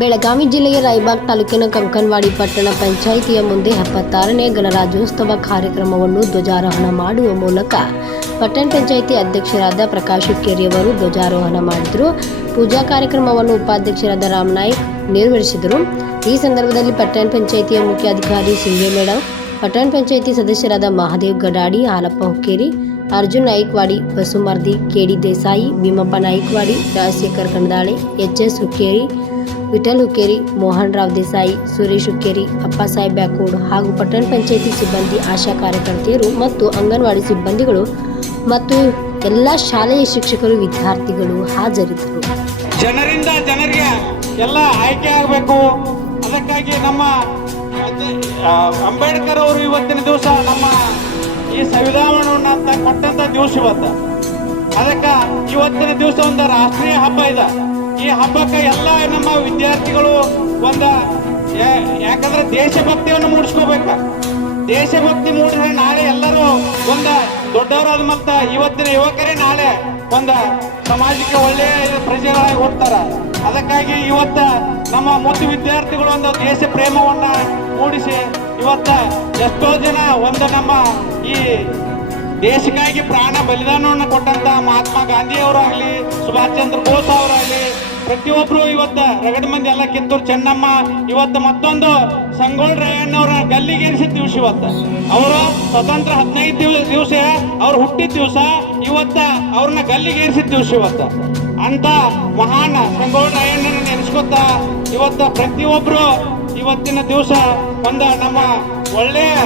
ಬೆಳಗಾವಿ ಜಿಲ್ಲೆಯ ರಾಯಬಾಗ್ ತಾಲೂಕಿನ ಕಂಕನವಾಡಿ ಪಟ್ಟಣ ಪಂಚಾಯಿತಿಯ ಮುಂದೆ ಎಪ್ಪತ್ತಾರನೇ ಗಣರಾಜ್ಯೋತ್ಸವ ಕಾರ್ಯಕ್ರಮವನ್ನು ಧ್ವಜಾರೋಹಣ ಮಾಡುವ ಮೂಲಕ ಪಟ್ಟಣ ಪಂಚಾಯಿತಿ ಅಧ್ಯಕ್ಷರಾದ ಪ್ರಕಾಶ್ ಹುಕ್ಕೇರಿಯವರು ಧ್ವಜಾರೋಹಣ ಮಾಡಿದರು. ಪೂಜಾ ಕಾರ್ಯಕ್ರಮವನ್ನು ಉಪಾಧ್ಯಕ್ಷರಾದ ರಾಮನಾಯ್ಕ್ ನಿರ್ವಹಿಸಿದರು. ಈ ಸಂದರ್ಭದಲ್ಲಿ ಪಟ್ಟಣ ಪಂಚಾಯಿತಿಯ ಮುಖ್ಯಾಧಿಕಾರಿ ಸಿಂಗೆ ಮೇಡಮ್ ಪಟ್ಟಣ ಪಂಚಾಯಿತಿ ಸದಸ್ಯರಾದ Mahadev Gadadi, Halappa Hukkeri, Arjun Naikwadi Basumardi K D Desai, Bhimappa Naikwadi, Rajashekhar Kandale H S Hukkeri Vithal Hukkeri Mohan Rao Desai, Suresh Hukkeri Appasaheb Byakod ಹಾಗೂ ಪಟ್ಟಣ ಪಂಚಾಯಿತಿ ಸಿಬ್ಬಂದಿ, ಆಶಾ ಕಾರ್ಯಕರ್ತೆಯರು ಮತ್ತು ಅಂಗನವಾಡಿ ಸಿಬ್ಬಂದಿಗಳು ಮತ್ತು ಎಲ್ಲ ಶಾಲೆಯ ಶಿಕ್ಷಕರು, ವಿದ್ಯಾರ್ಥಿಗಳು ಹಾಜರಿದ್ದರು. ಜನರಿಂದ ಜನರಿಗೆ ಎಲ್ಲ ಆಯ್ಕೆ ಆಗಬೇಕು. ಅದಕ್ಕಾಗಿ ನಮ್ಮ ಅಂಬೇಡ್ಕರ್ ಅವರು ಇವತ್ತಿನ ದಿವಸ ನಮ್ಮ ಈ ಸಂವಿಧಾನವನ್ನು ಕೊಟ್ಟಂತ ದಿವಸ ಇವತ್ತು. ಅದಕ್ಕೆ ಇವತ್ತಿನ ದಿವಸ ಒಂದು ರಾಷ್ಟ್ರೀಯ ಹಬ್ಬ ಇದೆ. ಈ ಹಬ್ಬಕ್ಕೆ ಎಲ್ಲ ನಮ್ಮ ವಿದ್ಯಾರ್ಥಿಗಳು ಒಂದು ಯಾಕಂದ್ರೆ ದೇಶಭಕ್ತಿಯನ್ನು ಮೂಡಿಸ್ಕೋಬೇಕ. ದೇಶಭಕ್ತಿ ಮೂಡಿದ್ರೆ ನಾಳೆ ಎಲ್ಲರೂ ಒಂದ ದೊಡ್ಡವರಾದ ಮತ್ತ ಇವತ್ತಿನ ಯುವಕರೇ ನಾಳೆ ಒಂದ ಸಮಾಜಕ್ಕೆ ಒಳ್ಳೆಯ ಪ್ರಜೆಗಳಾಗಿ ಹೋಗ್ತಾರ ಅದಕ್ಕಾಗಿ ಇವತ್ತ ನಮ್ಮ ಮುದ್ದು ವಿದ್ಯಾರ್ಥಿಗಳು ಒಂದು ದೇಶ ಪ್ರೇಮವನ್ನ ಮೂಡಿಸಿ ಇವತ್ತ ಎಷ್ಟೋ ಜನ ಒಂದು ನಮ್ಮ ಈ ದೇಶಕ್ಕಾಗಿ ಪ್ರಾಣ ಬಲಿದಾನವನ್ನು ಕೊಟ್ಟಂತ ಮಹಾತ್ಮ ಗಾಂಧಿ ಅವರಾಗ್ಲಿ ಸುಭಾಷ್ ಚಂದ್ರ ಬೋಸ್ ಅವರಾಗ್ಲಿ ಪ್ರತಿಯೊಬ್ರು ಇವತ್ತ ರಗಡ ಮಂದಿ ಎಲ್ಲ ಕಿತ್ತೂರು ಚೆನ್ನಮ್ಮ, ಇವತ್ತು ಮತ್ತೊಂದು ಸಂಗೊಳ್ಳ ರಾಯಣ್ಣವರ ಗಲ್ಲಿಗೇರಿಸಿದ ದಿವಸ ಇವತ್ತ. ಅವರು ಸ್ವತಂತ್ರ ಹದಿನೈದು ದಿವಸ ದಿವಸ ಅವ್ರು ಹುಟ್ಟಿದ ದಿವಸ ಇವತ್ತ ಅವ್ರನ್ನ ಗಲ್ಲಿಗೇರಿಸಿದ ದಿವಸ ಇವತ್ತ. ಅಂತ ಮಹಾನ್ ಸಂಗೊಳ್ಳ ರಾಯಣ್ಣನ ನೆನೆಸ್ಕೊತ ಇವತ್ತ ಪ್ರತಿಯೊಬ್ರು ಇವತ್ತಿನ ದಿವಸ ಒಂದ ನಮ್ಮ ಒಳ್ಳೆಯ